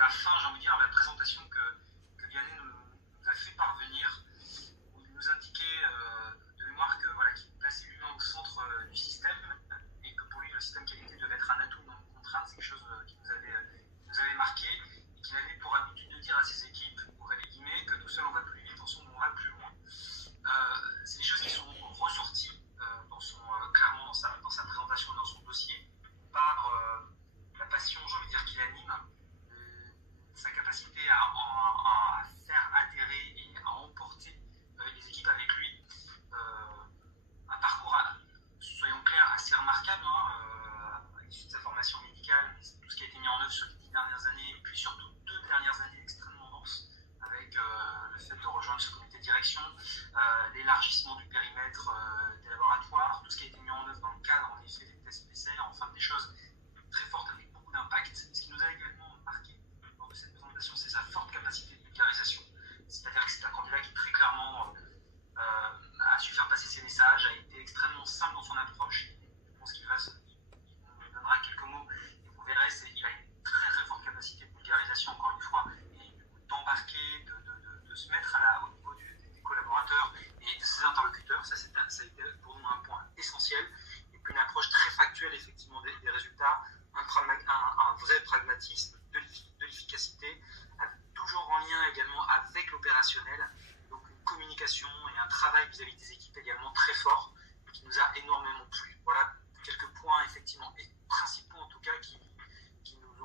la fin, j'ai envie de dire, la présentation que Vianney nous a fait parvenir, où il nous indiquait de mémoire qu'il plaçait l'humain au centre du système et que pour lui, le système qualité devait être un atout dans une contrainte. C'est quelque chose qui nous avait marqué et qu'il avait pour habitude de dire à ses équipes, ouvrez les guillemets, que tout seul on va plus vite, ensemble on va plus loin. C'est des choses qui sont ressorties clairement dans sa présentation, dans son dossier, par la passion, j'ai envie de dire, qui l'anime, sa capacité à faire adhérer et à emporter les équipes avec lui. Un parcours, soyons clairs, assez remarquable, à l'issue de sa formation médicale, tout ce qui a été mis en œuvre sur les 10 dernières années, et puis surtout 2 dernières années extrêmement denses, avec le fait de rejoindre ce comité de direction, l'élargissement du périmètre des laboratoires, tout ce qui a été mis en œuvre dans le cadre, en effet, des tests PCR, enfin des choses très fortes avec beaucoup d'impact. Ce qui nous a également marqué lors de cette présentation, c'est sa forte capacité de vulgarisation. C'est-à-dire que c'est un candidat qui très clairement a su faire passer ses messages, a été extrêmement simple dans son approche. Je pense qu'il nous donnera quelques mots et vous verrez, il a une très très forte capacité de vulgarisation, encore une fois, et d'embarquer, de se mettre au niveau des collaborateurs et de ses interlocuteurs. Ça a été pour nous un point essentiel. Et puis une approche très factuelle, effectivement, des résultats, un vrai pragmatisme, de l'efficacité, toujours en lien également avec l'opérationnel. Donc une communication et un travail vis-à-vis des équipes également très fort, qui nous a énormément plu. Voilà quelques points effectivement principaux en tout cas qui nous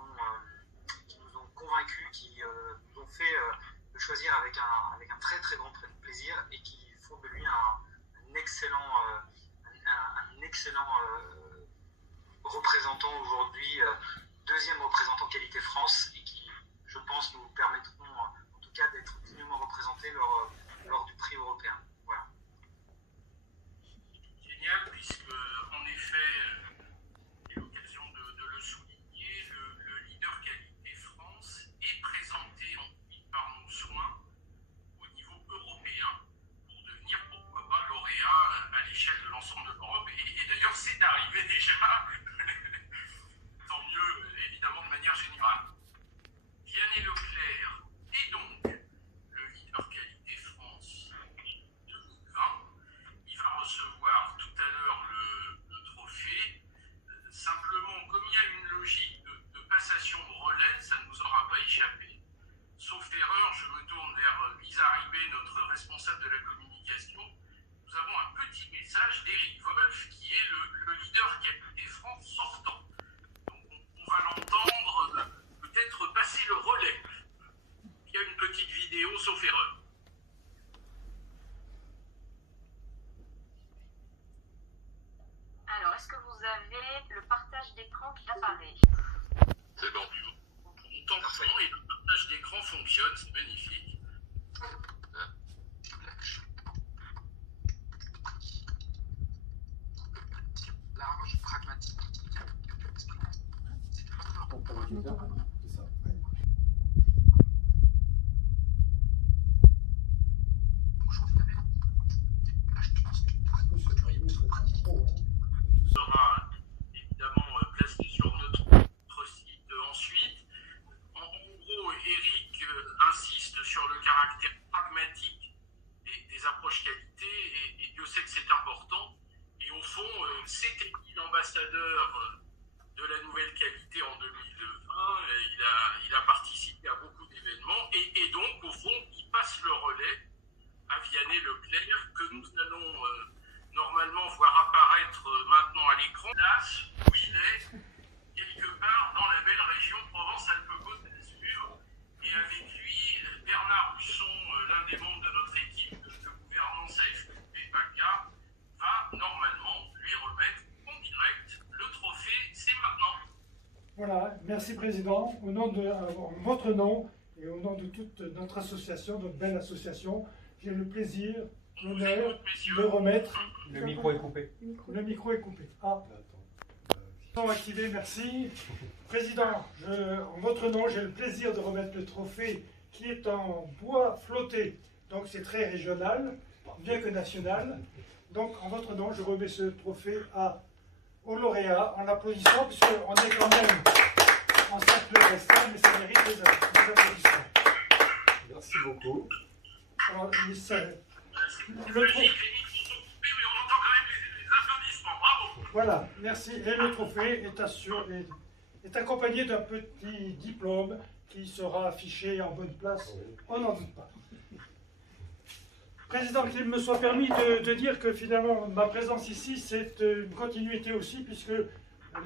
ont convaincus, qui nous ont fait le choisir avec un très très grand plaisir et qui font de lui un excellent représentant aujourd'hui, deuxième représentant Qualité France, et qui, je pense, nous permettront en tout cas d'être dignement représentés lors du prix européen. Voilà. Génial, puisque en effet, j'ai l'occasion de le souligner, le leader Qualité France est présenté ensuite par nos soins au niveau européen pour devenir, pourquoi pas, lauréat à l'échelle de l'ensemble de l'Europe. Et d'ailleurs, c'est arrivé déjà, tant mieux, évidemment, de manière générale. Vianney Leclerc est donc le leader Qualité France 2020. Il va recevoir tout à l'heure le trophée. Simplement, comme il y a une logique de passation de relais, ça ne nous aura pas échappé. Sauf erreur, je me tourne vers Lisa Ribé, notre responsable de la communication. Nous avons un petit message d'Éric Wolf, qui est le leader Qualité France sortant. Donc on va l'entendre peut-être passer le relais. Il y a une petite vidéo, sauf erreur. Alors, est-ce que vous avez le partage d'écran qui apparaît? C'est bon. On tente et le partage d'écran fonctionne, c'est magnifique. Large, pragmatique. Bonjour Vianney. Là, je pense que Sera évidemment placé sur notre site ensuite. En gros, Eric insiste sur le caractère pragmatique des approches qualité et Dieu sait que c'est important. Et au fond, c'était l'ambassadeur de la nouvelle qualité en 2020. Il a participé à beaucoup d'événements et donc, au fond, il passe le relais à Vianney Leclerc que nous allons normalement voir apparaître maintenant à l'écran. Là où il est, quelque part dans la belle région Provence-Alpes-Côte d'Azur. Et avec lui, Bernard Husson, l'un des membres de notre équipe de gouvernance AFP-PACA, va normalement lui remettre en direct le trophée. C'est maintenant. Voilà, merci Président. Au nom en votre nom et au nom de toute notre association, notre belle association, j'ai le plaisir, l'honneur de remettre... Le micro est coupé. Le micro est coupé. Ah, activé, merci. Président, en votre nom, j'ai le plaisir de remettre le trophée qui est en bois flotté. Donc c'est très régional, bien que national. Donc en votre nom, je remets ce trophée au lauréat en l'applaudissant, puisqu'on est quand même en simple destin, mais ça mérite des applaudissements. Merci beaucoup. Alors, C'est le logique, tro- les micros sont coupés, mais on entend quand même les applaudissements. Bravo. Voilà, merci. Et le trophée est accompagné d'un petit diplôme qui sera affiché en bonne place. On n'en doute pas. Président, qu'il me soit permis de dire que finalement, ma présence ici, c'est une continuité aussi, puisque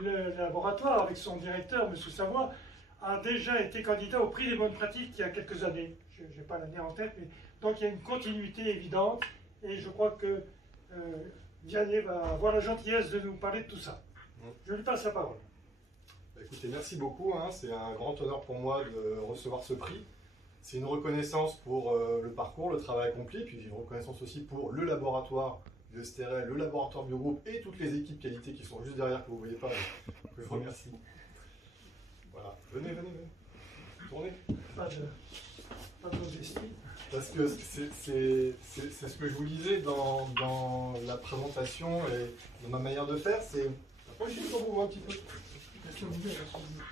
le laboratoire, avec son directeur, M. Savoie, a déjà été candidat au prix des bonnes pratiques il y a quelques années. Je n'ai pas l'année en tête, mais donc il y a une continuité évidente, et je crois que Vianney va avoir la gentillesse de nous parler de tout ça. Je lui passe la parole. Écoutez, merci beaucoup. Hein. C'est un grand honneur pour moi de recevoir ce prix. C'est une reconnaissance pour le parcours, le travail accompli, puis une reconnaissance aussi pour le laboratoire BioStérel, le laboratoire Biogroupe et toutes les équipes qualité qui sont juste derrière, que vous ne voyez pas, mais que je remercie. Voilà. Venez. Tournez. Pas de modestie. Parce que c'est ce que je vous disais dans la présentation et dans ma manière de faire, c'est... Approchez-vous pour vous voir un petit peu.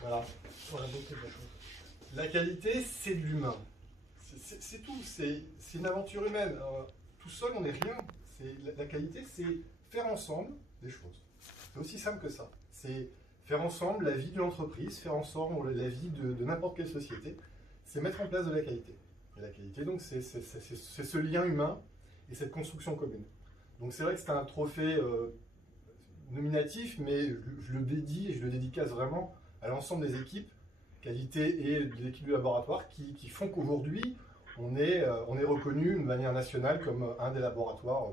Voilà. La qualité, c'est de l'humain. C'est tout. C'est une aventure humaine. Tout seul, on n'est rien. La qualité, c'est faire ensemble des choses. C'est aussi simple que ça. C'est faire ensemble la vie de l'entreprise, faire ensemble la vie de n'importe quelle société. C'est mettre en place de la qualité. Et la qualité, donc, c'est ce lien humain et cette construction commune. Donc, c'est vrai que c'est un trophée nominatif, mais je le dédie et je le dédicace vraiment à l'ensemble des équipes qualité et des équipes du laboratoire qui font qu'aujourd'hui, on est reconnu de manière nationale comme un des laboratoires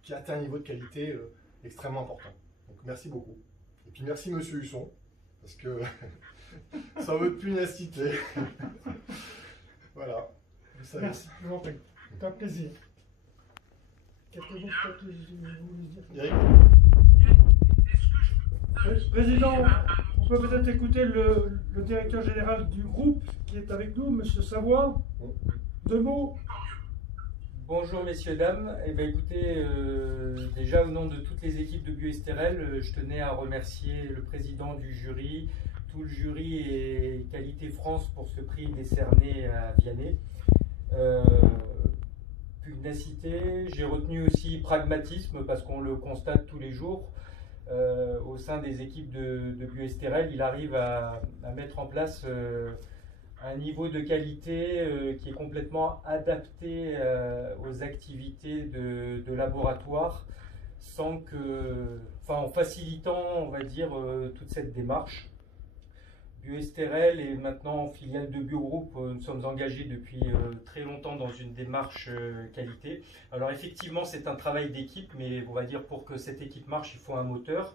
qui atteint un niveau de qualité extrêmement important. Donc merci beaucoup. Et puis merci Monsieur Husson, parce que sans votre pugnacité. Voilà. Vous savez. Merci, je vous en prie. C'est un plaisir. Quelques mots peut-être que vous voulez dire. Eric. Président, on peut peut-être écouter le directeur général du groupe qui est avec nous, M. Savoie. Deux mots. Bonjour messieurs, dames. Eh bien, écoutez, déjà au nom de toutes les équipes de BioStérel, je tenais à remercier le président du jury, tout le jury et Qualité France pour ce prix décerné à Vianney. Pugnacité, j'ai retenu aussi pragmatisme parce qu'on le constate tous les jours. Au sein des équipes de BioStérel, il arrive à mettre en place un niveau de qualité qui est complètement adapté aux activités de laboratoire, sans que, en facilitant, on va dire, toute cette démarche. BioStérel est maintenant filiale de Biogroupe. Nous sommes engagés depuis très longtemps dans une démarche qualité. Alors effectivement, c'est un travail d'équipe, mais on va dire pour que cette équipe marche, il faut un moteur.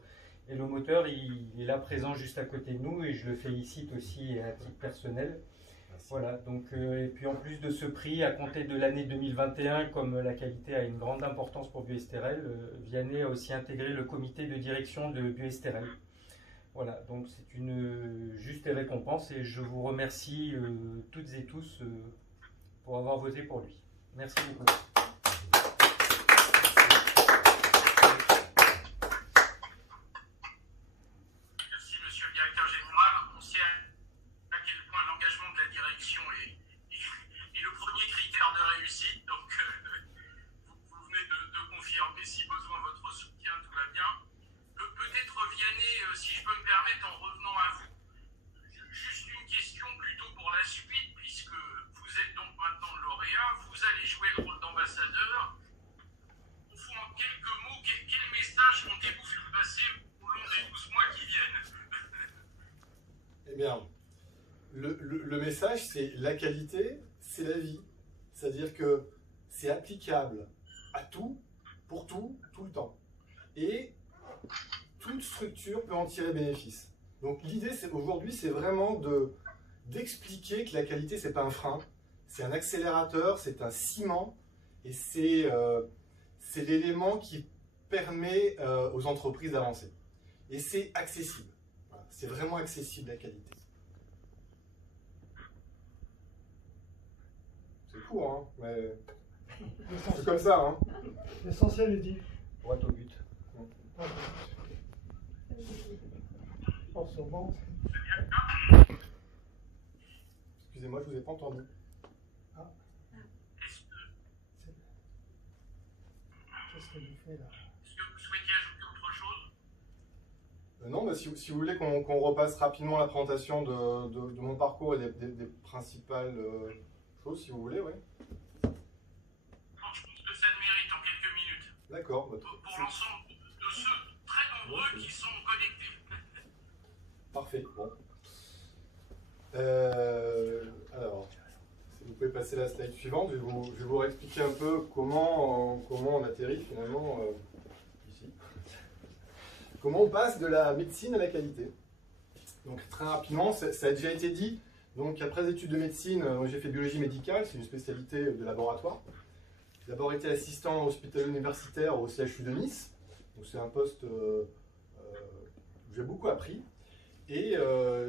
Et le moteur, il est là présent juste à côté de nous et je le félicite aussi à titre personnel. Merci. Voilà, donc, et puis en plus de ce prix, à compter de l'année 2021, comme la qualité a une grande importance pour BioStérel, Vianney a aussi intégré le comité de direction de BioStérel. Voilà, donc c'est une juste récompense et je vous remercie toutes et tous pour avoir voté pour lui. Merci beaucoup. Merci monsieur le directeur général. On sait à quel point l'engagement de la direction est le premier critère de réussite. Donc vous venez de confirmer si besoin votre soutien, tout va bien. Peut-être Vianney, si je peux me permettre, en revenant à vous, juste une question plutôt pour la suite, puisque vous êtes donc maintenant lauréat, vous allez jouer le rôle d'ambassadeur. Au fond, en quelques mots, quel message comptez-vous faire passer au long des 12 mois qui viennent? Eh bien, le message, c'est la qualité, c'est la vie. C'est-à-dire que c'est applicable à tout, pour tout, tout le temps. Et toute structure peut en tirer bénéfice. Donc l'idée aujourd'hui, c'est vraiment d'expliquer que la qualité, c'est pas un frein, c'est un accélérateur, c'est un ciment, et c'est l'élément qui permet aux entreprises d'avancer. Et c'est accessible. Voilà, c'est vraiment accessible la qualité. C'est court, hein, mais c'est comme ça. Hein. L'essentiel est dit. Droit au but. En ce moment. Très bien. Excusez-moi, je ne vous ai pas entendu. Est-ce Qu'est-ce qu'elle nous fait là? que vous souhaitez ajouter autre chose? Non, mais si vous voulez qu'on repasse rapidement la présentation de mon parcours et des principales choses, si vous voulez, oui. Non, je pense que ça le mérite en quelques minutes. D'accord. Pour l'ensemble de ceux très nombreux qui sont connectés. Parfait. Bon. Alors, si vous pouvez passer la slide suivante, je vais vous réexpliquer un peu comment on atterrit finalement ici. Comment on passe de la médecine à la qualité. Donc très rapidement, ça a déjà été dit. Donc après les études de médecine, j'ai fait biologie médicale, c'est une spécialité de laboratoire. J'ai d'abord été assistant hospitalo-universitaire au CHU de Nice. Donc c'est un poste où j'ai beaucoup appris. Et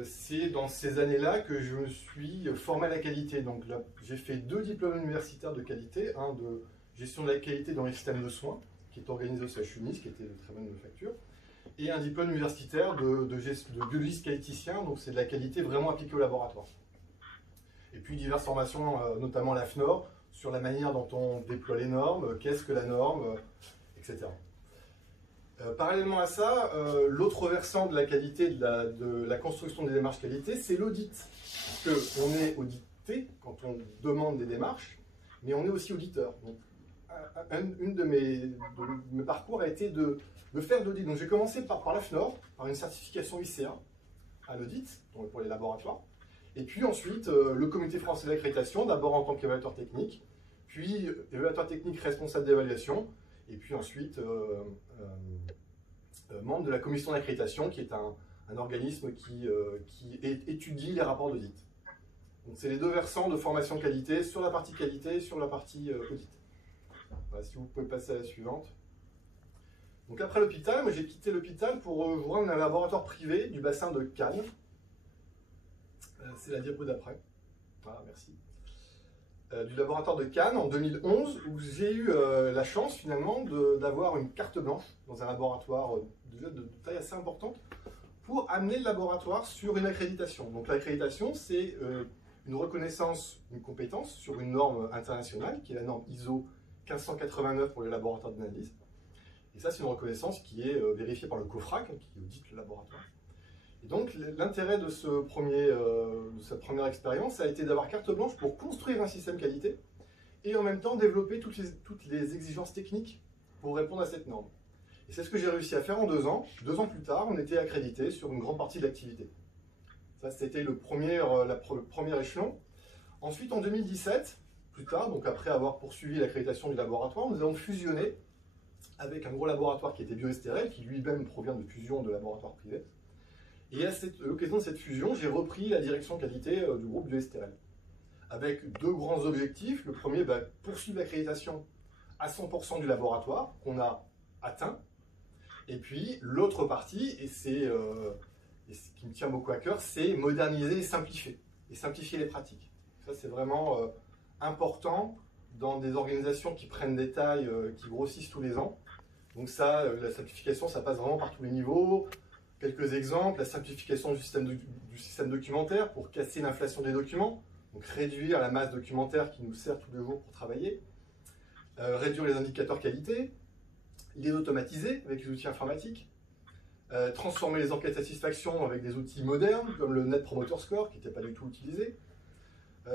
c'est dans ces années-là que je me suis formé à la qualité. Donc là, j'ai fait 2 diplômes universitaires de qualité, un de gestion de la qualité dans les systèmes de soins, qui est organisé au CHU de Nice, qui était de très bonne facture, et un diplôme universitaire de biologiste qualiticien, donc c'est de la qualité vraiment appliquée au laboratoire. Et puis diverses formations, notamment la FNOR, sur la manière dont on déploie les normes, qu'est-ce que la norme, etc. Parallèlement à ça, l'autre versant de la qualité, de la construction des démarches qualité, c'est l'audit. Parce qu'on est audité quand on demande des démarches, mais on est aussi auditeur. Donc, une de mes parcours a été de faire de l'audit. Donc j'ai commencé par la FNOR, par une certification ICA à l'audit, pour les laboratoires. Et puis ensuite, le comité français d'accréditation, d'abord en tant qu'évaluateur technique, puis évaluateur technique responsable d'évaluation, et puis ensuite membre de la commission d'accréditation, qui est un organisme qui étudie les rapports d'audit. Donc c'est les deux versants de formation qualité, sur la partie qualité et sur la partie audit. Voilà, si vous pouvez passer à la suivante. Donc après l'hôpital, moi j'ai quitté l'hôpital pour rejoindre un laboratoire privé du bassin de Cannes. C'est la diapo d'après. Voilà, merci. Du laboratoire de Cannes en 2011, où j'ai eu la chance finalement d'avoir une carte blanche dans un laboratoire de taille assez importante pour amener le laboratoire sur une accréditation. Donc l'accréditation, c'est une reconnaissance, une compétence sur une norme internationale, qui est la norme ISO 1589 pour les laboratoires d'analyse. Et ça, c'est une reconnaissance qui est vérifiée par le COFRAC, qui audite le laboratoire. Et donc, l'intérêt de cette première expérience a été d'avoir carte blanche pour construire un système qualité et en même temps développer toutes les exigences techniques pour répondre à cette norme. Et c'est ce que j'ai réussi à faire en 2 ans. 2 ans plus tard, on était accrédité sur une grande partie de l'activité. Ça, c'était le premier échelon. Ensuite, en 2017, plus tard, donc après avoir poursuivi l'accréditation du laboratoire, nous avons fusionné avec un gros laboratoire qui était BioSTRL, qui lui-même provient de fusion de laboratoires privés. Et à l'occasion de cette fusion, j'ai repris la direction qualité du groupe BioSTRL, avec 2 grands objectifs. Le premier, poursuivre l'accréditation à 100% du laboratoire, qu'on a atteint. Et puis, l'autre partie, et ce qui me tient beaucoup à cœur, c'est moderniser et simplifier les pratiques. Ça, c'est vraiment important dans des organisations qui prennent des tailles, qui grossissent tous les ans. Donc ça, la simplification, ça passe vraiment par tous les niveaux. Quelques exemples, la simplification du système documentaire pour casser l'inflation des documents, donc réduire la masse documentaire qui nous sert tous les jours pour travailler, réduire les indicateurs qualité, les automatiser avec les outils informatiques, transformer les enquêtes de satisfaction avec des outils modernes comme le Net Promoter Score qui n'était pas du tout utilisé,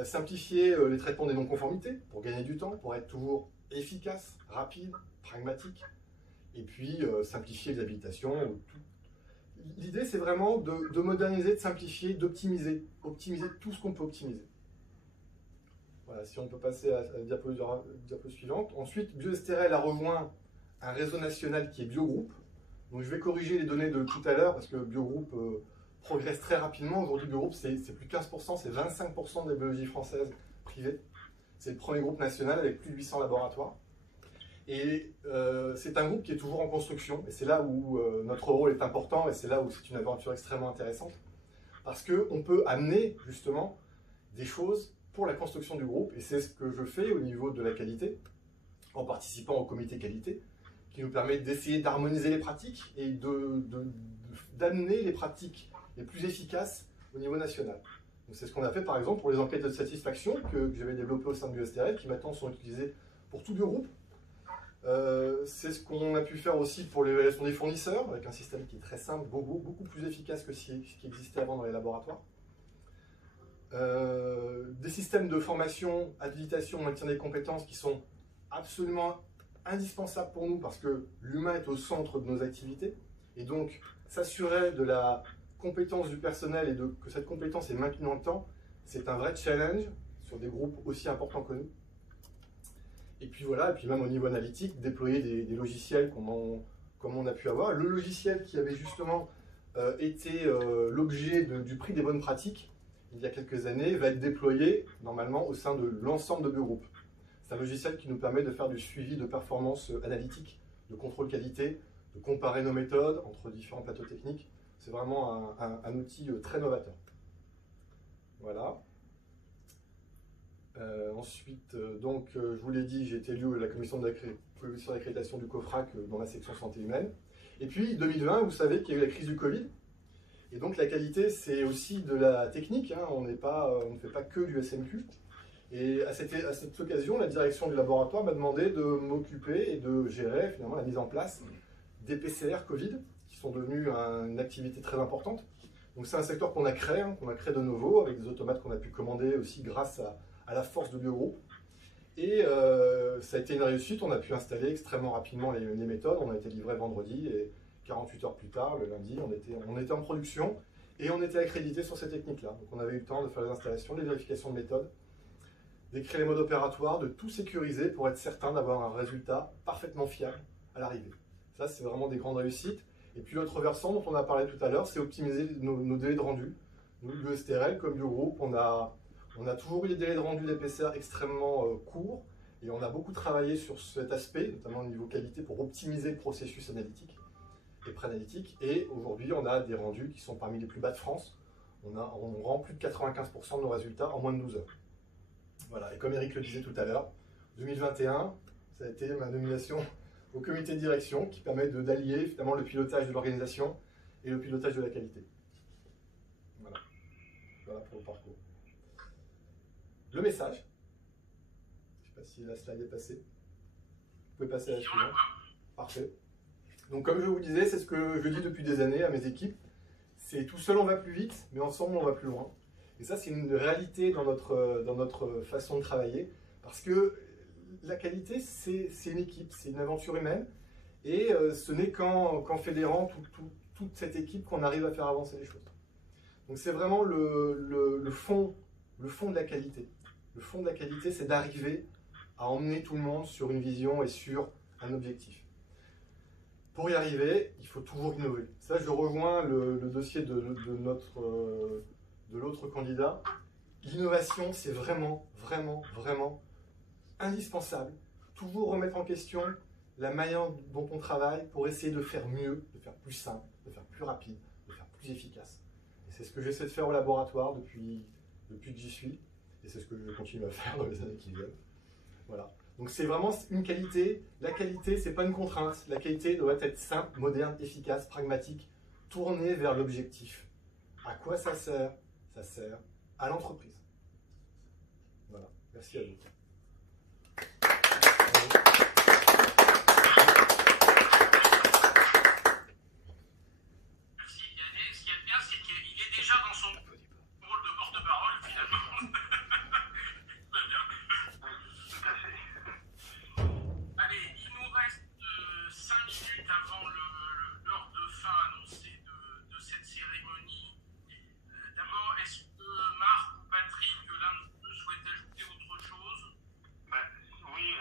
simplifier les traitements des non-conformités pour gagner du temps, pour être toujours efficace, rapide, pragmatique, et puis simplifier les habilitations. L'idée, c'est vraiment de moderniser, de simplifier, d'optimiser, optimiser tout ce qu'on peut optimiser. Voilà, si on peut passer à la diapo suivante. Ensuite, BioSTRL a rejoint un réseau national qui est Biogroupe. Donc je vais corriger les données de tout à l'heure parce que Biogroupe progresse très rapidement. Aujourd'hui, Biogroupe, c'est plus de 15%, c'est 25% des biologies françaises privées. C'est le premier groupe national avec plus de 800 laboratoires. Et c'est un groupe qui est toujours en construction, et c'est là où notre rôle est important, et c'est là où c'est une aventure extrêmement intéressante, parce qu'on peut amener justement des choses pour la construction du groupe, et c'est ce que je fais au niveau de la qualité, en participant au comité qualité, qui nous permet d'essayer d'harmoniser les pratiques et d'amener les pratiques les plus efficaces au niveau national. C'est ce qu'on a fait par exemple pour les enquêtes de satisfaction que j'avais développées au sein de BioSTRL, qui maintenant sont utilisées pour tout Biogroupe. C'est ce qu'on a pu faire aussi pour l'évaluation des fournisseurs, avec un système qui est très simple, beaucoup plus efficace que ce qui existait avant dans les laboratoires. Des systèmes de formation, habilitation, maintien des compétences qui sont absolument indispensables pour nous parce que l'humain est au centre de nos activités. Et donc, s'assurer de la compétence du personnel et que cette compétence est maintenue dans le temps, c'est un vrai challenge sur des groupes aussi importants que nous. Et puis voilà, et puis même au niveau analytique, déployer des logiciels comme on a pu avoir. Le logiciel qui avait justement été l'objet du prix des bonnes pratiques, il y a quelques années, va être déployé normalement au sein de l'ensemble de Biogroupe. C'est un logiciel qui nous permet de faire du suivi de performance analytique, de contrôle qualité, de comparer nos méthodes entre différents plateaux techniques. C'est vraiment un outil très novateur. Voilà. Ensuite, donc, je vous l'ai dit, j'ai été élu à la commission d'accréditation du COFRAC dans la section santé humaine. Et puis, 2020, vous savez qu'il y a eu la crise du Covid. Et donc, la qualité, c'est aussi de la technique. Hein. On ne fait pas que du SMQ. Et à cette occasion, la direction du laboratoire m'a demandé de m'occuper et de gérer finalement la mise en place des PCR Covid, qui sont devenus une activité très importante. Donc, c'est un secteur qu'on a créé de nouveau, avec des automates qu'on a pu commander aussi grâce à la force de Biogroupe. Et ça a été une réussite, on a pu installer extrêmement rapidement les méthodes, on a été livré vendredi et 48 heures plus tard, le lundi, on était en production et on était accrédité sur ces techniques-là. Donc on avait eu le temps de faire les installations, les vérifications de méthodes, d'écrire les modes opératoires, de tout sécuriser pour être certain d'avoir un résultat parfaitement fiable à l'arrivée. Ça, c'est vraiment des grandes réussites. Et puis l'autre versant dont on a parlé tout à l'heure, c'est optimiser nos délais de rendu. Nous, BioSTRL, comme Biogroupe, on a toujours eu des délais de rendu des PCR extrêmement courts et on a beaucoup travaillé sur cet aspect, notamment au niveau qualité, pour optimiser le processus analytique et pré-analytique. Et aujourd'hui, on a des rendus qui sont parmi les plus bas de France. On rend plus de 95% de nos résultats en moins de 12 heures. Voilà. Et comme Eric le disait tout à l'heure, 2021, ça a été ma nomination au comité de direction qui permet d'allier finalement le pilotage de l'organisation et le pilotage de la qualité. Voilà. Voilà pour le parcours. Le message. Je ne sais pas si la slide est passée. Vous pouvez passer à la suivante. Parfait. Donc comme je vous disais, c'est ce que je dis depuis des années à mes équipes. C'est tout seul on va plus vite, mais ensemble on va plus loin. Et ça c'est une réalité dans notre façon de travailler. Parce que la qualité c'est une équipe, c'est une aventure humaine. Et ce n'est qu'en fédérant toute cette équipe qu'on arrive à faire avancer les choses. Donc c'est vraiment le fond de la qualité. Le fond de la qualité, c'est d'arriver à emmener tout le monde sur une vision et sur un objectif. Pour y arriver, il faut toujours innover. Ça, je rejoins le dossier de l'autre candidat. L'innovation, c'est vraiment indispensable. Toujours remettre en question la manière dont on travaille pour essayer de faire mieux, de faire plus simple, de faire plus rapide, de faire plus efficace. Et c'est ce que j'essaie de faire au laboratoire depuis que j'y suis. Et c'est ce que je continue à faire dans les années qui viennent. Voilà. Donc c'est vraiment une qualité. La qualité, c'est pas une contrainte. La qualité doit être simple, moderne, efficace, pragmatique, tournée vers l'objectif. À quoi ça sert? Ça sert à l'entreprise. Voilà. Merci à vous. Merci Yannick. Ce qu'il y a de bien, c'est qu'il est déjà dans son rôle de porte-parole finalement. Très bien. Tout à fait. Allez, il nous reste 5 minutes avant l'heure de fin annoncée de cette cérémonie. D'abord, est-ce que Marc ou Patrick, l'un de vous souhaite ajouter autre chose? Oui,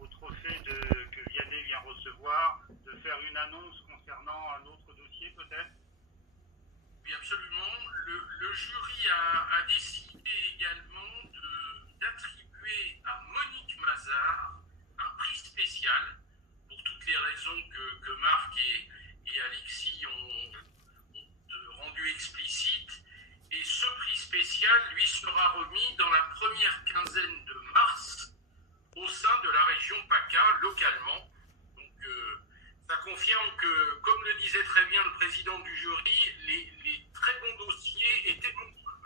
au trophée que Vianney vient recevoir, de faire une annonce concernant un autre dossier peut-être? Oui, absolument. Le jury a décidé également d'attribuer à Monique Mazard un prix spécial pour toutes les raisons que Marc et Alexis ont rendu explicites. Et ce prix spécial lui sera remis dans la première quinzaine de mars au sein de la région PACA localement. Donc ça confirme que, comme le disait très bien le président du jury, les très bons dossiers étaient nombreux.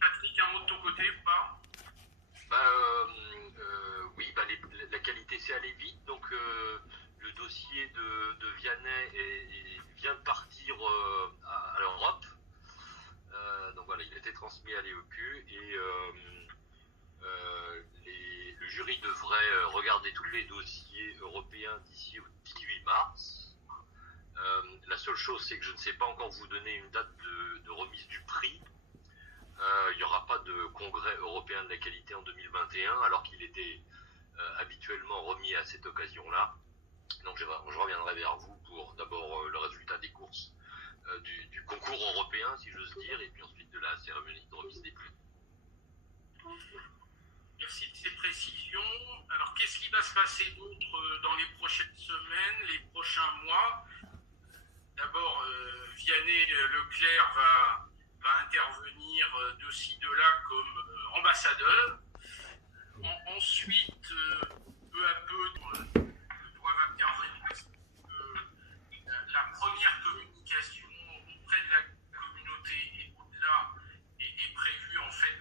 Patrick, un mot de ton côté ou pas? Oui, la qualité c'est aller vite, donc le dossier de Vianney vient de partir à l'Europe. Donc voilà, il a été transmis à l'EOQ et le jury devrait regarder tous les dossiers européens d'ici au 18 mars. La seule chose, c'est que je ne sais pas encore vous donner une date de remise du prix. Il n'y aura pas de congrès européen de la qualité en 2021, alors qu'il était habituellement remis à cette occasion-là. Donc je reviendrai vers vous pour d'abord le résultat des courses du concours européen, si j'ose dire, et puis ensuite de la cérémonie de remise des prix. Merci de ces précisions. Alors, qu'est-ce qui va se passer d'autre dans les prochaines semaines, les prochains mois? D'abord, Vianney Leclerc va intervenir de ci, de là comme ambassadeur. Ensuite, peu à peu, doivent intervenir la première communication auprès de la communauté et au-delà est prévue en fait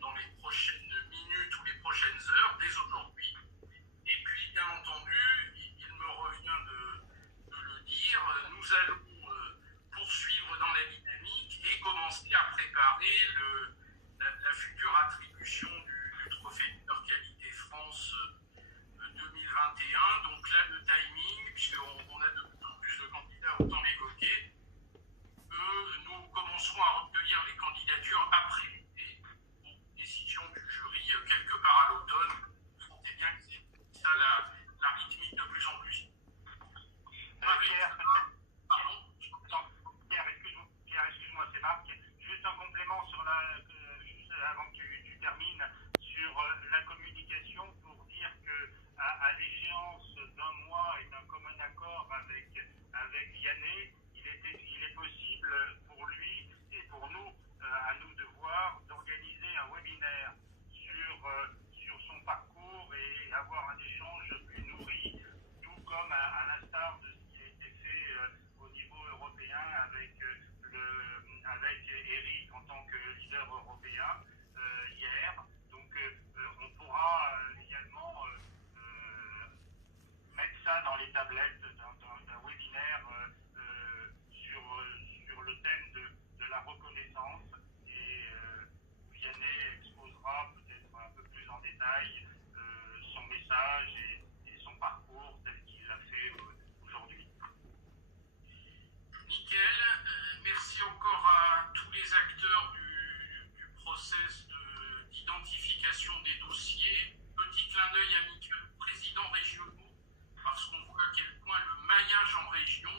dans les prochaines minutes ou les prochaines heures, dès aujourd'hui. Et puis, bien entendu, il me revient de le dire, nous allons poursuivre dans la dynamique et commencer à préparer la future attribution du trophée leader qualité France 2021. Donc là, le timing, puisqu'on a de plus en plus de candidats, autant l'évoquer, nous commencerons à recueillir les candidatures après l'été, pour décision du jury quelque part à l'automne. Vous sentez bien que c'est ça la rythmique de plus en plus. Pierre, excuse-moi, c'est Marc. Juste un complément sur avant que tu termines, sur la communication, pour dire que à l'échéance d'un mois et d'un commun accord avec Vianney, il est possible pour lui et pour nous, à nous de voir, d'organiser un webinaire sur son parcours et avoir un échange plus nourri, tout comme à l'instar de ce qui a été fait au niveau européen avec Eric en tant que leader européen hier. Donc on pourra également mettre ça dans les tablettes d'un webinaire sur le thème de la reconnaissance, et Vianney exposera peut-être un peu plus en détail son message et son parcours tel qu'il l'a fait aujourd'hui. Nickel. Merci encore à tous les acteurs du process d'identification des dossiers. Petit clin d'œil amical aux présidents régionaux, parce qu'on voit à quel point le maillage en région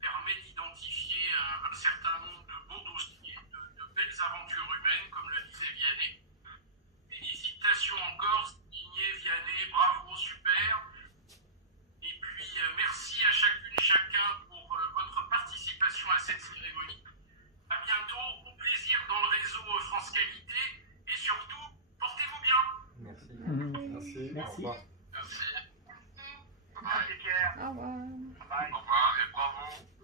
permet d'identifier un certain nombre de beaux dossiers, de belles aventures humaines, comme le disait Vianney. Félicitations encore, signé Vianney, bravo, super. Et puis merci à chacune, chacun pour votre participation à cette cérémonie. À bientôt, au plaisir dans le réseau France Qualité, et surtout, portez-vous bien. Merci. Merci. Au revoir. Merci. Merci Pierre. Au revoir. Bye. Au revoir et bravo.